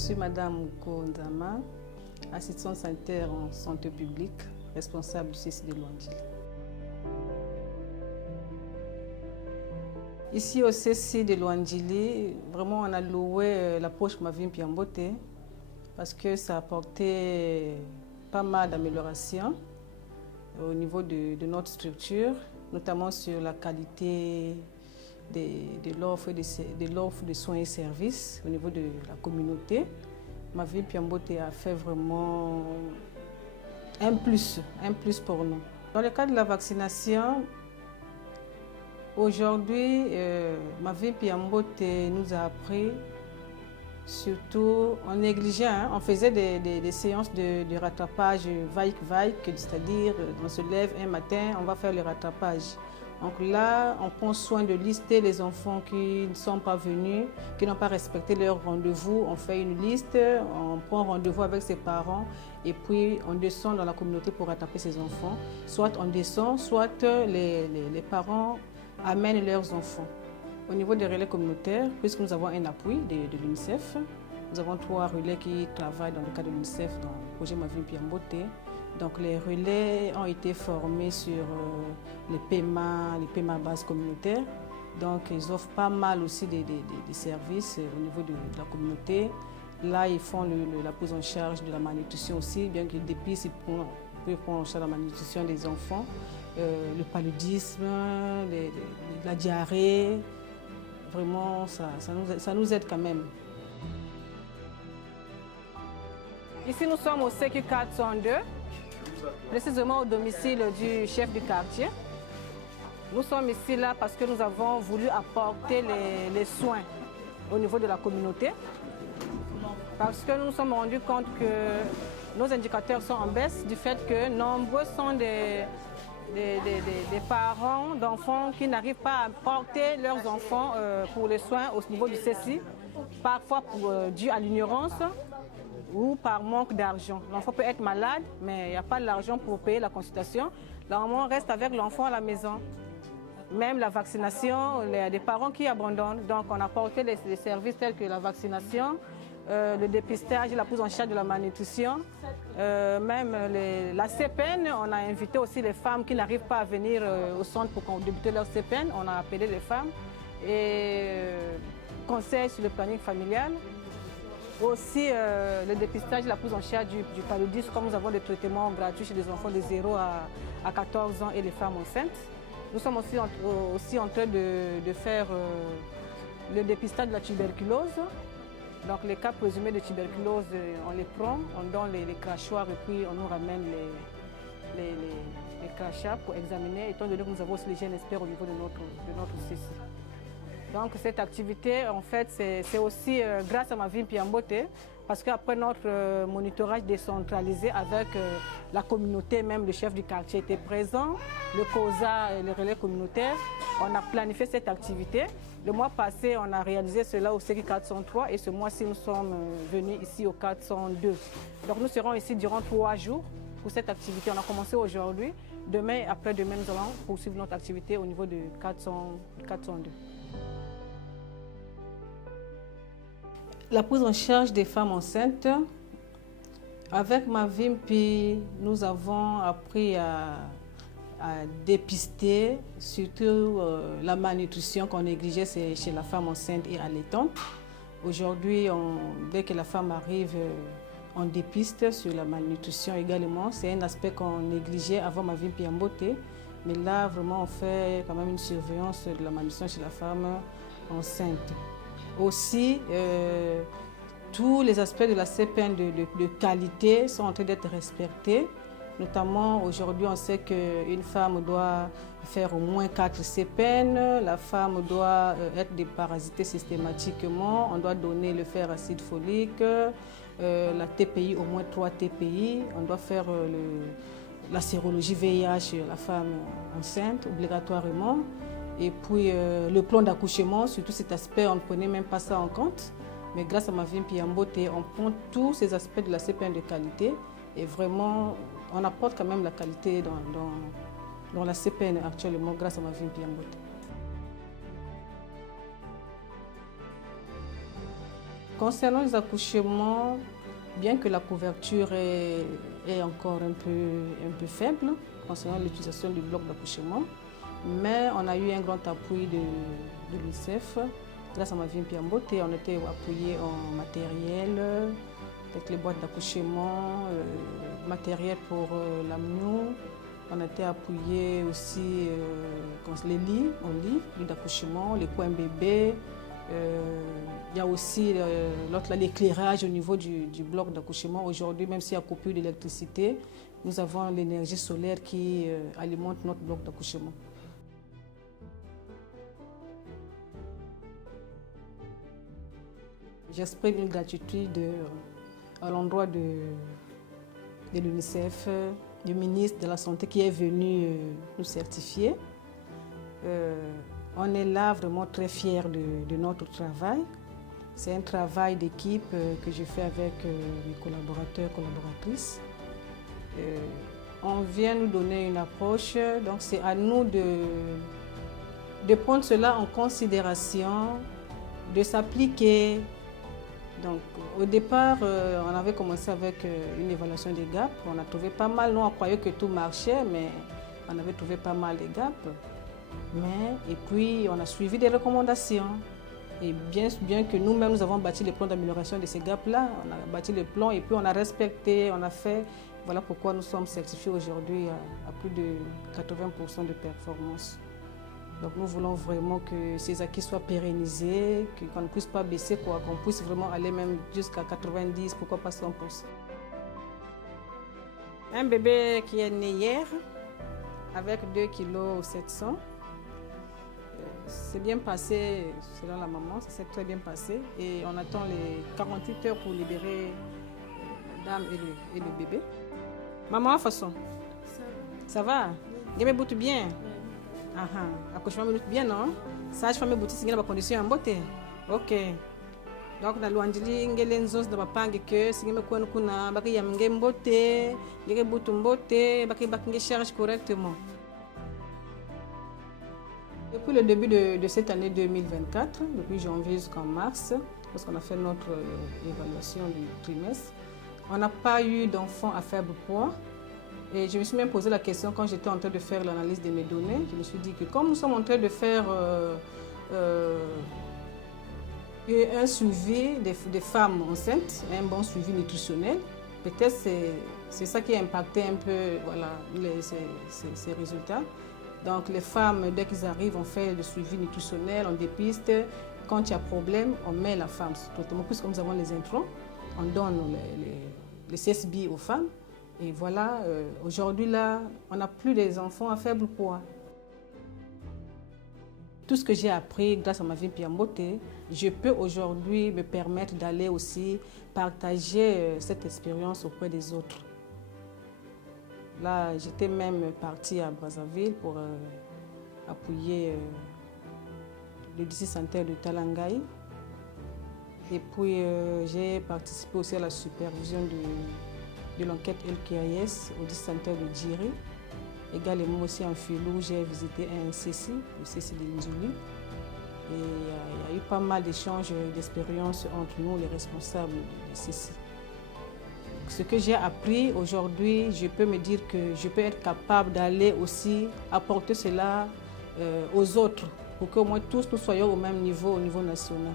suis Madame Kondama, assistante sanitaire en santé publique, responsable du CSI de Loandjili. Ici au CSI de Loandjili, vraiment on a loué l'approche Mavim Piambote parce que ça a apporté pas mal d'améliorations au niveau de notre structure, notamment sur la qualité de l'offre de soins et services au niveau de la communauté. Mavim Piambote a fait vraiment un plus pour nous. Dans le cadre de la vaccination, aujourd'hui, Mavim Piambote nous a appris, surtout on négligeait, on faisait des séances de rattrapage vaille-vaille, c'est-à-dire on se lève un matin, on va faire le rattrapage. Donc là, on prend soin de lister les enfants qui ne sont pas venus, qui n'ont pas respecté leur rendez-vous. On fait une liste, on prend rendez-vous avec ses parents et puis on descend dans la communauté pour rattraper ses enfants. Soit on descend, soit les parents amènent leurs enfants. Au niveau des relais communautaires, puisque nous avons un appui de l'UNICEF, nous avons 3 relais qui travaillent dans le cadre de l'UNICEF dans le projet Mavim Piambote. Donc les relais ont été formés sur les PMA base communautaire. Donc ils offrent pas mal aussi des services au niveau de la communauté. Là, ils font la prise en charge de la malnutrition aussi, bien qu'ils dépistent, ils prennent en charge la malnutrition des enfants, le paludisme, la diarrhée. Vraiment, ça nous aide quand même. Ici, nous sommes au CQ 402. Précisément au domicile du chef du quartier. Nous sommes ici là parce que nous avons voulu apporter les soins au niveau de la communauté. Parce que nous nous sommes rendus compte que nos indicateurs sont en baisse du fait que nombreux sont des parents d'enfants qui n'arrivent pas à porter leurs enfants pour les soins au niveau du CSI, parfois dû à l'ignorance ou par manque d'argent. L'enfant peut être malade, mais il n'y a pas l'argent pour payer la consultation. La maman reste avec l'enfant à la maison. Même la vaccination, il y a des parents qui abandonnent. Donc on a apporté les services tels que la vaccination, le dépistage, la prise en charge de la malnutrition, même la CPN. On a invité aussi les femmes qui n'arrivent pas à venir au centre pour débuter leur CPN. On a appelé les femmes et conseil sur le planning familial. Aussi le dépistage, la prise en charge du paludisme, comme nous avons des traitements gratuits chez les enfants de 0 à 14 ans et les femmes enceintes. Nous sommes aussi en train de faire le dépistage de la tuberculose. Donc les cas présumés de tuberculose, on les prend, on donne les crachoirs et puis on nous ramène les crachats pour examiner, étant donné que nous avons aussi les gènes experts au niveau de notre CSI. Donc cette activité, en fait, c'est aussi grâce à Mavim Piambote, parce qu'après notre monitorage décentralisé avec la communauté, même le chef du quartier était présent, le COSA et les relais communautaires, on a planifié cette activité. Le mois passé, on a réalisé cela au CQ 403 et ce mois-ci, nous sommes venus ici au 402. Donc nous serons ici durant 3 jours pour cette activité. On a commencé aujourd'hui. Demain et après-demain, nous allons poursuivre notre activité au niveau de 402. La prise en charge des femmes enceintes. Avec Mavim, nous avons appris à dépister surtout la malnutrition qu'on négligeait chez la femme enceinte et allaitante. Aujourd'hui, dès que la femme arrive, on dépiste sur la malnutrition également. C'est un aspect qu'on négligeait avant Mavim Piambote. Mais là, vraiment, on fait quand même une surveillance de la malnutrition chez la femme enceinte. Aussi, tous les aspects de la CPN de qualité sont en train d'être respectés. Notamment, aujourd'hui, on sait qu'une femme doit faire au moins 4 CPN. La femme doit être déparasitée systématiquement. On doit donner le fer acide folique, la TPI, au moins 3 TPI. On doit faire la sérologie VIH chez la femme enceinte, obligatoirement. Et puis le plan d'accouchement, surtout cet aspect, on ne prenait même pas ça en compte. Mais grâce à Mavim Piambote, on prend tous ces aspects de la CPN de qualité. Et vraiment, on apporte quand même la qualité dans la CPN actuellement grâce à Mavim Piambote. Concernant les accouchements, bien que la couverture est encore un peu faible concernant l'utilisation du bloc d'accouchement, mais on a eu un grand appui de l'UNICEF. Grâce à Mavin Piambote, on était appuyé en matériel, avec les boîtes d'accouchement, matériel pour l'amnion. On a été appuyé aussi les lits d'accouchement, les coins bébés. Il y a aussi l'éclairage au niveau du bloc d'accouchement. Aujourd'hui, même s'il y a coupure d'électricité, nous avons l'énergie solaire qui alimente notre bloc d'accouchement. J'exprime une gratitude à l'endroit de l'UNICEF, du ministre de la Santé qui est venu nous certifier. On est là vraiment très fiers de notre travail. C'est un travail d'équipe que je fais avec mes collaborateurs, collaboratrices. On vient nous donner une approche, donc c'est à nous de prendre cela en considération, de s'appliquer. Donc, au départ, on avait commencé avec une évaluation des gaps. On a trouvé pas mal, nous on croyait que tout marchait, mais on avait trouvé pas mal de gaps. Et puis, on a suivi des recommandations. Et bien que nous-mêmes, nous avons bâti les plans d'amélioration de ces gaps-là, on a bâti les plans et puis on a respecté, on a fait. Voilà pourquoi nous sommes certifiés aujourd'hui à plus de 80% de performance. Donc nous voulons vraiment que ces acquis soient pérennisés, qu'on ne puisse pas baisser, qu'on puisse vraiment aller même jusqu'à 90, pourquoi pas 100%. Un bébé qui est né hier, avec 2,7 kg. C'est bien passé selon la maman, ça s'est très bien passé. Et on attend les 48 heures pour libérer la dame et le bébé. Maman, façon. Ça va? Game bout bien? Accouchement bien, non? Sage-femme bouti singa ba condition en beauté. OK. Donc na luandili ngele nzos da bapange que singa ko kuna baki yam ngem beauté, ngere butu beauté, baki nge charge correctement. Depuis le début de cette année 2024, depuis janvier jusqu'en mars, lorsqu'on a fait notre évaluation du trimestre, on n'a pas eu d'enfants à faible poids. Et je me suis même posé la question quand j'étais en train de faire l'analyse de mes données. Je me suis dit que comme nous sommes en train de faire un suivi des femmes enceintes, un bon suivi nutritionnel, peut-être c'est ça qui a impacté un peu ces résultats. Donc les femmes, dès qu'ils arrivent, on fait le suivi nutritionnel, on dépiste. Quand il y a problème, on met la femme sous traitement. Puisque nous avons les intrants, on donne les CSB aux femmes. Et voilà, aujourd'hui là, on n'a plus des enfants à faible poids. Tout ce que j'ai appris grâce à Mavin Piambote, je peux aujourd'hui me permettre d'aller aussi partager cette expérience auprès des autres. Là, j'étais même partie à Brazzaville pour appuyer le district sanitaire de Talangaï. Et puis, j'ai participé aussi à la supervision de l'enquête LKIS au district sanitaire de Djiri. Également aussi en Filou, j'ai visité un CECI, le CECI de Nzouli. Et il y a eu pas mal d'échanges d'expériences entre nous, les responsables de CECI. Ce que j'ai appris aujourd'hui, je peux me dire que je peux être capable d'aller aussi apporter cela aux autres pour qu'au moins tous nous soyons au même niveau, au niveau national.